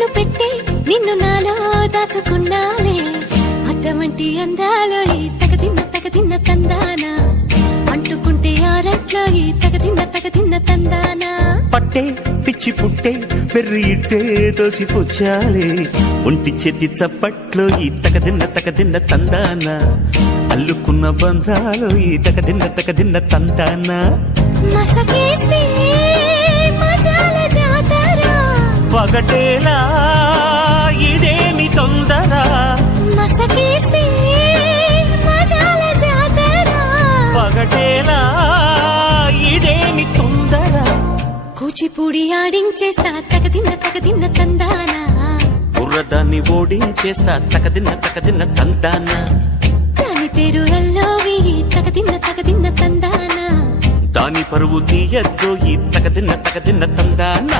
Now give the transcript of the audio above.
కన్ను పెట్టే నిన్ను నాలో దాచుకున్నానే అద్దమంటి అందాలో ఈ తగదిన్న తందానా అంటుకుంటే ఆరట్లో ఈ తగదిన్న తందానా పట్టే పిచ్చి పుట్టే పెర్రి ఇట్టే దోసిపుచ్చాలే ఒంటి చేతి చప్పట్లో ఈ తగదిన్న తందానా అల్లుకున్న బంధాలు ఈ తగదిన్న తందానా మసకేస్తే మజాల జాతర పగటేలా ఇదేమి తొందర మసకేస్తే మజాల జాతర పగటేలా ఇదేమి తొందర కూచిపూడి ఆడించేస్తా తగదిన్న తందానా బుర్రదాన్ని ఓడించేస్తా తగదిన్న తందానా దాని పేరు ఎల్లోవి తగదిన్న తందానా దాని పరువు తీయద్దు ఈ తగదిన్న తందానా